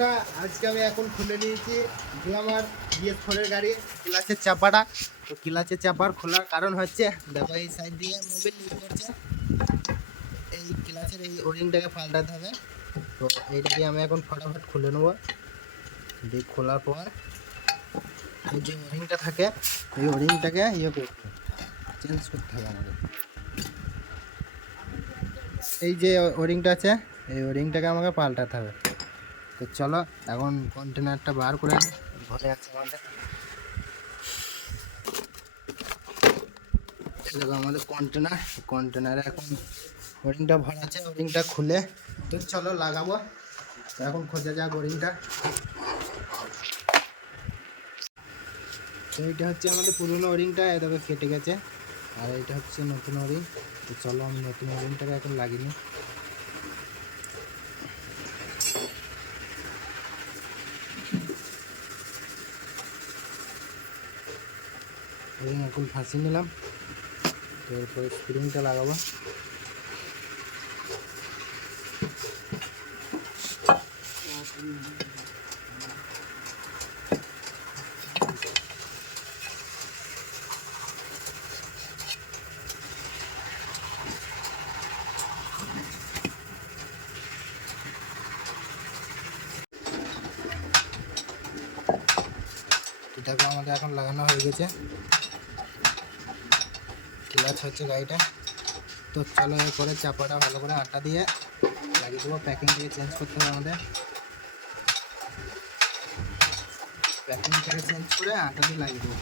বন্ধুরা, আজকে আমি এখন খুলে নিয়েছি যে আমার BS4 গাড়ি ক্লাচের চাপাটা। তো ক্লাচের চাপার খোলার কারণ হচ্ছে দেখো এই সাইড দিয়ে মোবিল লিক করছে, এই ক্লাচের এই ওরিংটাকে পাল্টাতে হবে। তো এইটাকে আমি এখন ফটাফট খুলে নেবো। দিয়ে খোলার পর এই যে ওরিংটা থাকে এই ওরিংটাকে চেঞ্জ করতে হবে আমাদের। এই যে ওরিংটা আছে এই ওরিংটাকে আমাকে পাল্টাতে হবে। তো চলো এখন কন্টেনারটা বার করে আনি, ঘরে আছে আমাদের। দেখো আমাদের কন্টেনারে এখন ওরিংটা ভরা আছে, ওরিংটা খুলে তো চলো লাগাবো। তো এখন খোঁজা যাক ওরিংটা। তো এইটা হচ্ছে আমাদের পুরনো ওরিংটা, এভাবে কেটে গেছে, আর এটা হচ্ছে নতুন ওরিং। তো চলো আমি নতুন ওরিংটাকে এখন লাগিয়ে নিই। ওরিং এখন ফাঁসিয়ে নিলাম, তো এরপরে স্প্রিংটা লাগাবো। এটাকে আমাদের এখন লাগানো হয়ে গেছে, ক্লাচ হচ্ছে গাড়িটা। তো চলো এরপরে চাপাটা ভালো করে আটা দিয়ে লাগিয়ে দেবো। প্যাকিংটাকে চেঞ্জ করতে হবে আমাদের, প্যাকিংটাকে চেঞ্জ করে আটা দিয়ে লাগিয়ে দেবো।